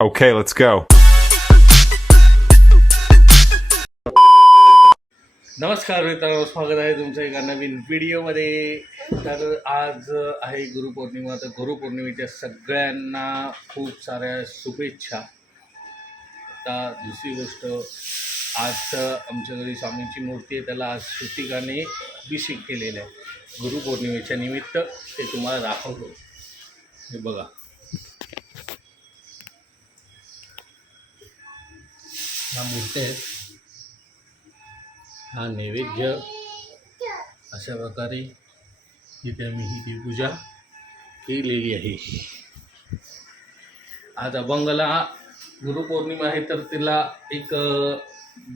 Okay, let's go. नमस्कार मित्रांनो, स्वागत आहे तुमच्या एका नवीन व्हिडिओमध्ये. तर आज आहे गुरुपौर्णिमा. तर गुरुपौर्णिमेच्या सगळ्यांना खूप साऱ्या शुभेच्छा. आता दुसरी गोष्ट, आज आमच्या घरी स्वामींची मूर्ती आहे, त्याला आज श्रुतिकाने अभिषेक केलेला आहे गुरुपौर्णिमेच्या निमित्त. ते तुम्हाला दाखवतो. हे बघा, ह्या मूर्ती आहेत. हा नैवेद्य अशा प्रकारे तिथे आम्ही ही देवपूजा केलेली आहे. आज अभंगाला गुरुपौर्णिमा आहे, तर तिला एक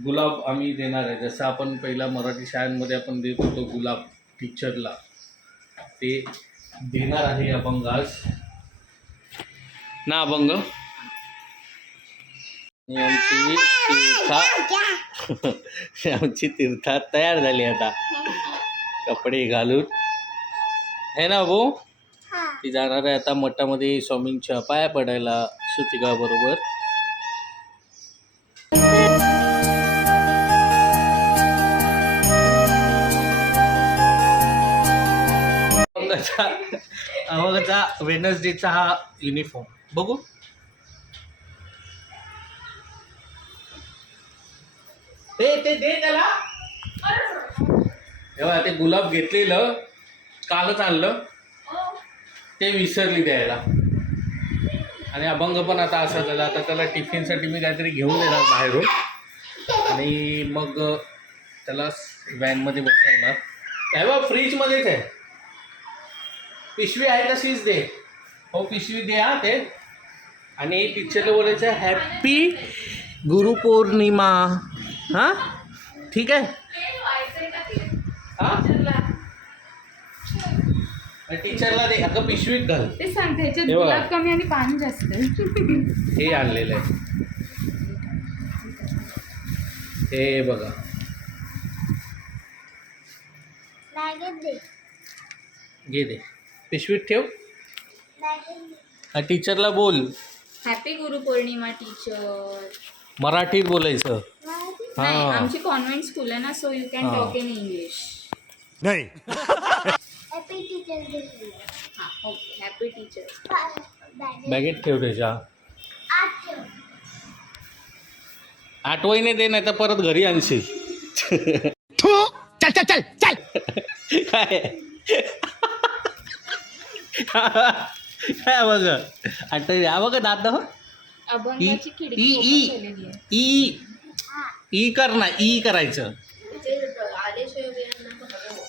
गुलाब आम्ही देणार आहे. जसं आपण पहिला मराठी शाळांमध्ये आपण देत होतो गुलाब टीचरला, ते देणार आहे अभंग आज ना. अभंग आमची तीर्था आमची तीर्था तयार झाली आता कपडे घालून, है ना भाऊ. ती जाणार आहे आता मठामध्ये स्वामींच्या पाया पडायला श्रुतिका बरोबर. अभंगाचा वेनसडेचा हा युनिफॉर्म बघू. ते दे त्याला. तेव्हा ते गुलाब घेतलेलं कालच आणलं, ते विसरली द्यायला. आणि अभंग पण आता असा झाला, आता त्याला टिफिनसाठी मी काहीतरी घेऊन देणार बाहेरून, आणि मग त्याला व्हॅनमध्ये बसवणार. तेव्हा फ्रीजमध्येच आहे, पिशवी आहे तशीच दे. हो पिशवी दे हा ते. आणि टीचरला बोलायचं हॅपी गुरुपौर्णिमा. हां ठीक आहे. टीचरला दे. अगं पिशवीत घाल. ते सांगते ह्याच्यात गुलाब कमी आणि पाणी जास्त. हे आणलेलं आहे, हे बघा. घे दे, पिशवीत ठेव. टीचरला बोल हॅपी गुरुपौर्णिमा टीचर. मराठीत बोलायचं. नाही, आमची कॉन्व्हेंट स्कूल आहे ना, so you can talk in English. नाही. Happy teacher. हां ओके, हॅपी टीचर. बॅगेत ठेव त्याच्या. आठवणीने दे, नाही तर परत घरी आणशील. चल चल चल चल. काय काय बघ आठवणी. हा बघ दादा. हो अभंगाची खिडकी ई open केलेली आहे. ई ई कर ना, ई करायचं.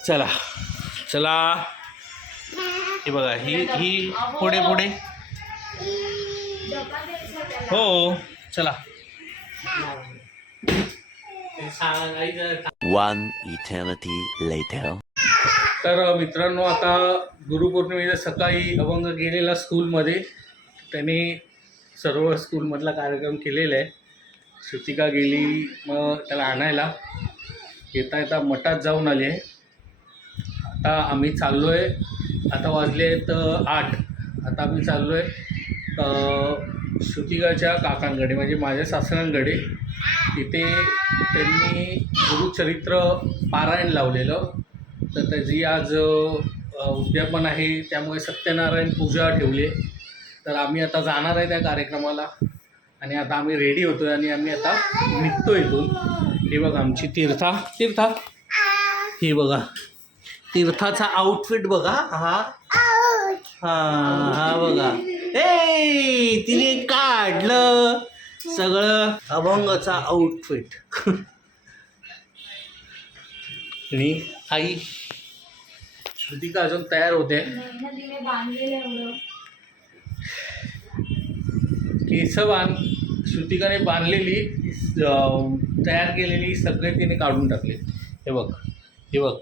चला चला, हे बघा, ही पुढे पुढे. हो चला. One eternity later. तर मित्रांनो, आता गुरुपौर्णिमेच्या सकाळी अभंग गेलेला स्कूलमध्ये. त्याने सर्व स्कूलमधला कार्यक्रम केलेला आहे. श्रुतिका गेली मग त्याला आणायला. येता येता मठात जाऊन आले. आता आम्ही चाललो आहे, आता वाजले आहेत 8. आता आम्ही चाललो आहे श्रुतिकाच्या काकांकडे, म्हणजे माझ्या सासऱ्यांकडे. तिथे त्यांनी गुरुचरित्र पारायण लावलेलं, तर त्याची आज उद्यापन आहे, त्यामुळे सत्यनारायण पूजा ठेवली आहे. तर आम्ही आता जाणार आहे त्या कार्यक्रमाला, आणि आता आम्ही रेडी होतो आहे, आणि आम्ही आता निघतो इथून. हे बघा आमची तीर्था. हे बघा तीर्थाचा आउटफिट बघा. हा बघा, तिने काढलं सगळं अभंगाचा आउटफिट. आणि आई श्रुतिका अजून तयार होते. केस श्रुतिकाने बांधलेली, तयार केलेली सगळे तिने काढून टाकले. हे बघ, हे बघ.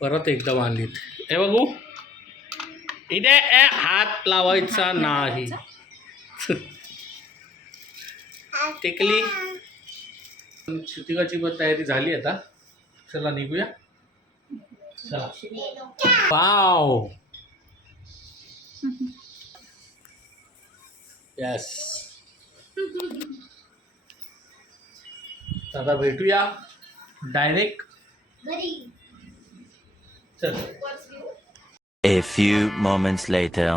परत एकदा बांधलीत. हे बघू, इथे हात लावायचा नाही. टेकली. श्रुतिकाची पण तयारी झाली. आता चला निघूया. Wow yes. आता भेटूया डायरेक्ट. चल. A few moments later.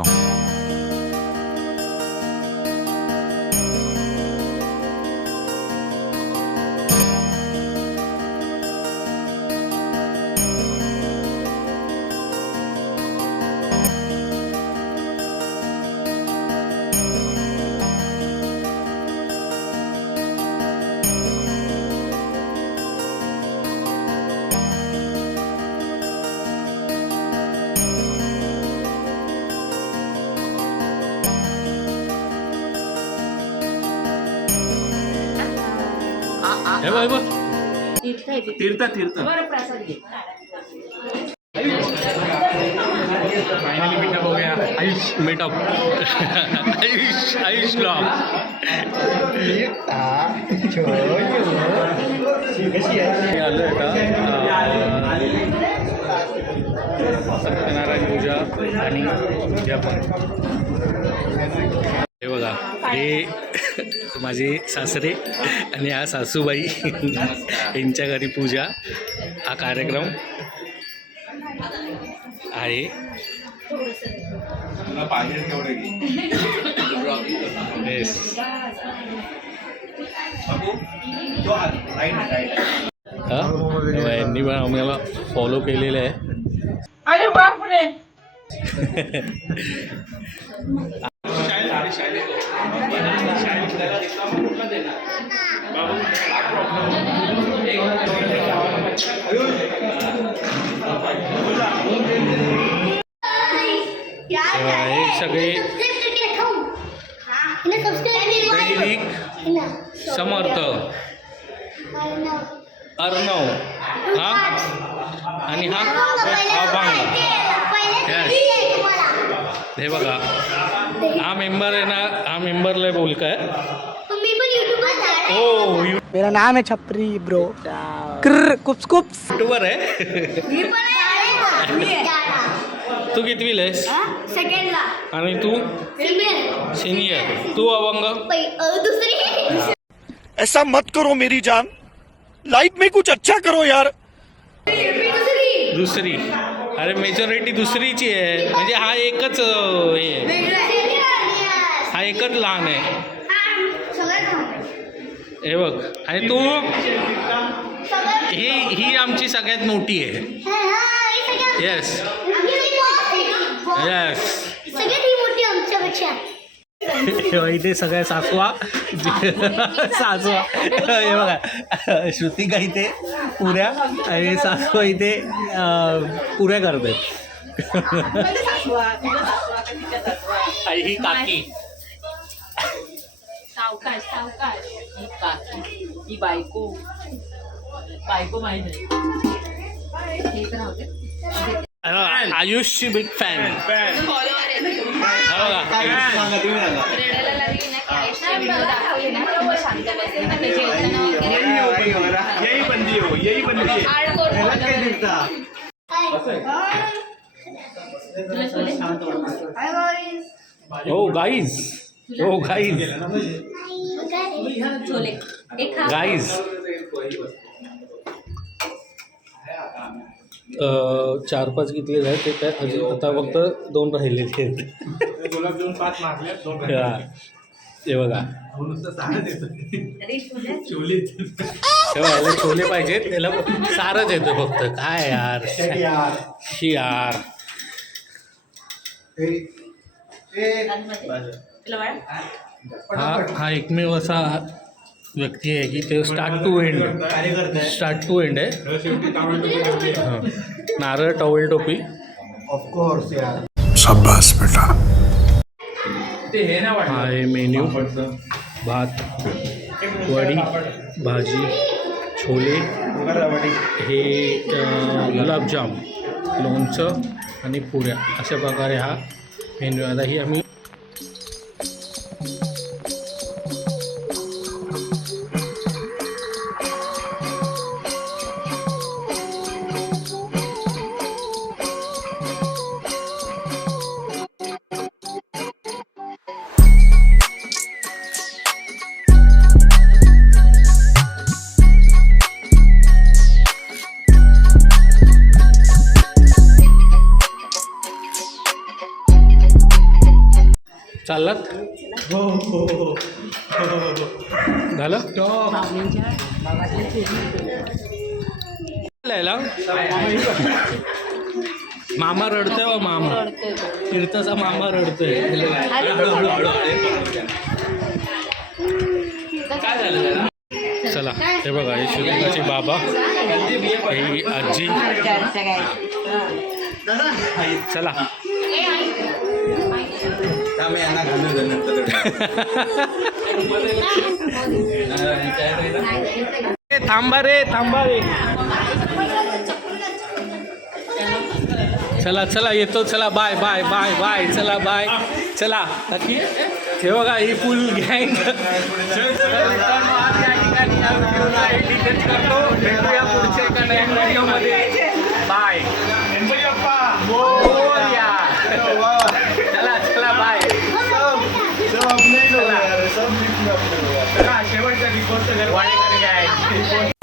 हे बघ तीर्थ आहे तिथे. तीर्थ तीर्थ. बरं प्रसाद घे. फायनली मीटअप हो गया. आयुष मीटअप. आयुष ब्लॉग. हे आलं आता सत्यनारायण पूजा आणि उद्या पण. हे बघा हे माझे सासरे आणि हा सासूबाई यांच्या घरी पूजा हा कार्यक्रम आहे. Yes. हा? यांनी पण आम्हाला फॉलो केलेलं आहे. अरे बापरे. हे सगळे दैनिक समर्थ अर्णव हा आणि हा अभंग. हे बघा हा मेंबर आहे ना, हा मेंबरला बोल काय. ओ मेरा नाम है छपरी ब्रो. कर कुप्स कुप्स युट्यूबर आहे. तू कितवीला आहेस? सेकंडला. आणि तू सिनियर. तू अभंग. दुसरी. ऐसा मत करो मेरी जान, लाइफ में कुछ अच्छा करो यार. दुसरी. अरे मेजॉरिटी दुसरीची आहे म्हणजे हा एकच हे आहे. हा एकच लहान आहे. हे बघ. आणि तू ही आमची सगळ्यात मोठी आहे. Yes yes. इथे सगळ्या सासवा सासवा. हे बघा श्रुतिका इथे पुऱ्या आणि सासवा इथे पुऱ्या करते. आणि ही काकी. सावकाश सावकाश. ही काकी ही बायको बायको माहिती आहे. हे तर होते. आयुषची बिग फॅन. रडायला लागली ना की आयुष्य व्हिडिओ दाखवली ना की मग शांत बसते ना. ते जेवताना वगैरे हार्डकोर ओ गाईज. ओ गाईज. छोले. एक खा. गाईज 4-5 घेतलेले आहेत. ते काय अजून आता फक्त 2 राहिलेले आहेत. गुलाबजामुन 5 मारले, 2 हा. हे बघा अरे याला छोले पाहिजेत. त्याला सारच येतो फक्त. काय यार शी यार. हा एकमेव असा व्यक्ती आहे की ते स्टार्ट टू एंड आहे. हां. नारळ टॉवेल टोपी. शाबाश बेटा. हा आहे मेन्यू. भात वडी भाजी छोले हे गुलाबजाम लोणचं आणि पुऱ्या अशा प्रकारे हा मेन्यू. आता ही आम्ही चाललात झालं लायला? मामा रडतोय वा मामा तीर्थाचा मामा रडतोय काय झालं त्याला? चला हे बघा हे श्रुतिकाचे बाबा ही आजी चला थांबा रे चला चला येतो चला बाय बाय बाय बाय चला बाय चला नक्की हे बघा ही फुल गँग भेटूया पुढच्या एका नवीन व्हिडिओमध्ये बाय चला चला बाय चला शेवटचा रिपोर्ट घर वाढेकर आहे